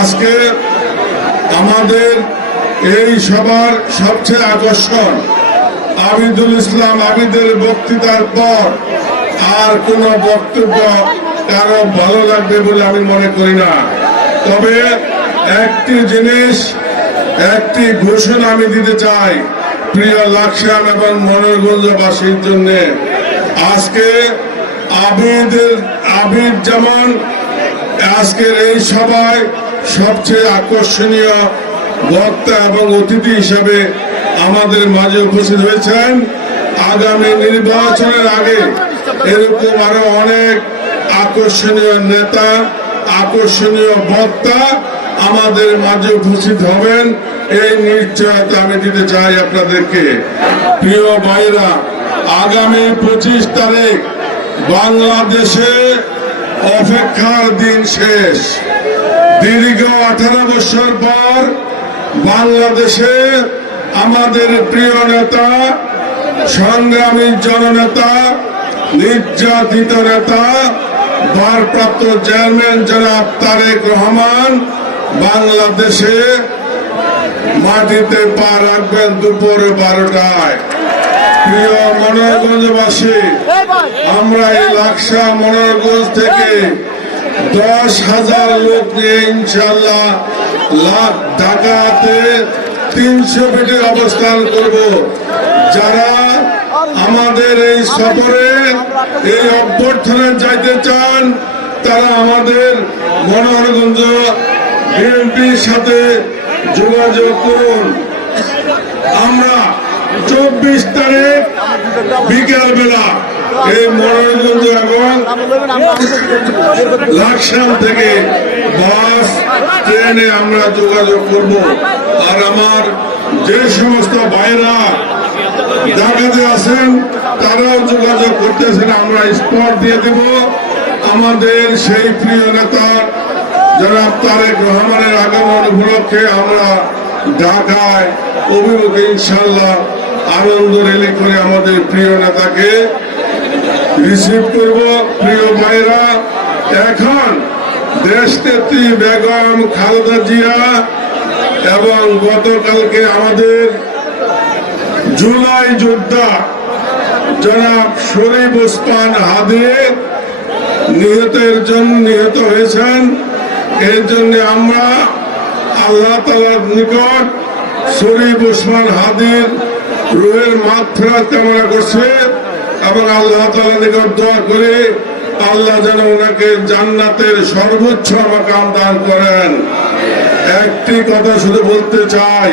আজকে আমাদের এই সবার সবচেয়ে আকর্ষণ আবিদুল ইসলাম আবিদের বক্তৃতার পর আর কোন বক্তব্য কারো ভালো লাগবে বলে আমি মনে করি না। তবে একটি জিনিস, একটি ঘোষণা আমি দিতে চাই প্রিয় লাকসাম এবং মনোরগঞ্জবাসীর জন্য। আজকে আবিদ যেমন আজকের এই সভায় সবচেয়ে আকর্ষণীয় বক্তা এবং অতিথি হিসাবে আমাদের মাঝে উপস্থিত হয়েছেন, আগামী নির্বাচনের আগে এরকম আরো অনেক আকর্ষণীয় নেতা, আকর্ষণীয় বক্তা আমাদের মাঝে উপস্থিত হবেন, এই নিশ্চয়তা আমি দিতে চাই আপনাদেরকে। প্রিয় ভাইরা, আগামী 25 তারিখ বাংলাদেশে অপেক্ষার দিন শেষ। দীর্ঘ 18 বছর পর বাংলাদেশে আমাদের প্রিয় নেতা, সংগ্রামী জননেতা, নির্যাতিত নেতা, ভারপ্রাপ্ত চেয়ারম্যান জনাব তারেক রহমান বাংলাদেশে মাটিতে পা রাখবেন দুপুর 12টায়। প্রিয় মনোরগঞ্জবাসী, আমরা এই লাকসাম মনোরগঞ্জ থেকে 10,000 লোক নিয়ে ইনশাল্লাহ ঢাকাতে 300 ফিটে অবস্থান করব। যারা আমাদের এই সফরে এই অভ্যর্থনে যাইতে চান তারা আমাদের মনোরগঞ্জ বিএনপির সাথে যোগাযোগ করুন। আমরা 24 তারিখ বিকেল বেলা এই মনোরগঞ্জ এবং লাকসাম থেকে বাস, ট্রেনে আমরা যোগাযোগ করব। আর আমার যে সমস্ত ভাইরা ঢাকাতে আছেন তারাও যোগাযোগ করতেছেন, আমরা স্পট দিয়ে দেব। আমাদের সেই প্রিয় নেতা জনাব তারেক রহমানের আগমন উপলক্ষে আমরা ঢাকায় অভিমুখে ইনশাল্লাহ আনন্দ র্যালি করে আমাদের প্রিয় নেতাকে রিসিভ করব। প্রিয় ভাইরা, এখন দেশনেত্রী বেগম খালেদা জিয়া এবং গতকালকে আমাদের জুলাই যোদ্ধা জনাব শরীফ ওসমান হাদি নিহত হয়েছেন। এর জন্য আমরা আল্লাহ তাআলার নিকট শরীফ ওসমান হাদির রুহের মাগফিরাত কামনা করছে এবং আল্লাহ তাআলার নিকট দোয়া করে আল্লাহ যেন ওনাকে জান্নাতের সর্বোচ্চ মাকাম দান করেন। একটি কথা শুধু বলতে চাই,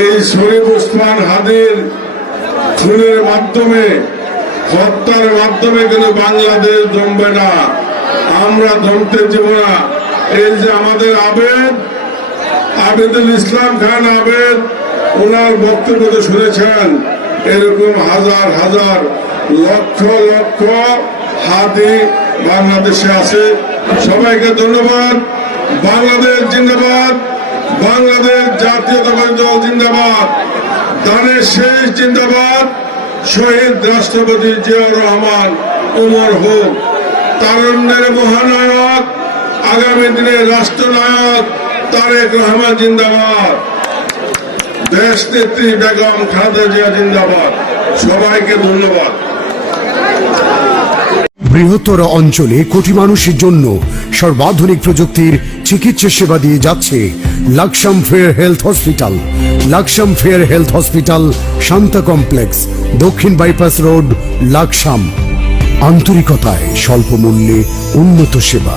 এই শরীফ ওসমান হাদির খুনের মাধ্যমে, হত্যার মাধ্যমে কিন্তু বাংলাদেশ জমবে না, আমরা জমতে যাব না। এই যে আমাদের আবিদুল ইসলাম খান আবেদ, ওনার বক্তব্য তো শুনেছেন, এরকম হাজার হাজার লক্ষ লক্ষ হাদি বাংলাদেশে আছে। সবাইকে ধন্যবাদ। বাংলাদেশ জিন্দাবাদ, বাংলাদেশ জাতীয়তাবাদী দল জিন্দাবাদ, দানের শেষ জিন্দাবাদ, শহীদ রাষ্ট্রপতি জিয়াউর রহমান উমর হোক, তারুণ্যের মহানায়ক, আগামী দিনের রাষ্ট্রনায়ক তারেক রহমান জিন্দাবাদ, দেশ নেত্রী বেগম খালেদা জিয়া জিন্দাবাদ। সবাইকে ধন্যবাদ। বৃহত্তর অঞ্চলে কোটি মানুষের জন্য সর্বাধুনিক প্রযুক্তির চিকিৎসা সেবা দিয়ে যাচ্ছে Laksam fair health hospital. Laksam fair health hospital, Shanta complex, দক্ষিণ বাইপাস রোড, লাকসাম। আন্তরিকতায় স্বল্প মূল্যে উন্নত সেবা।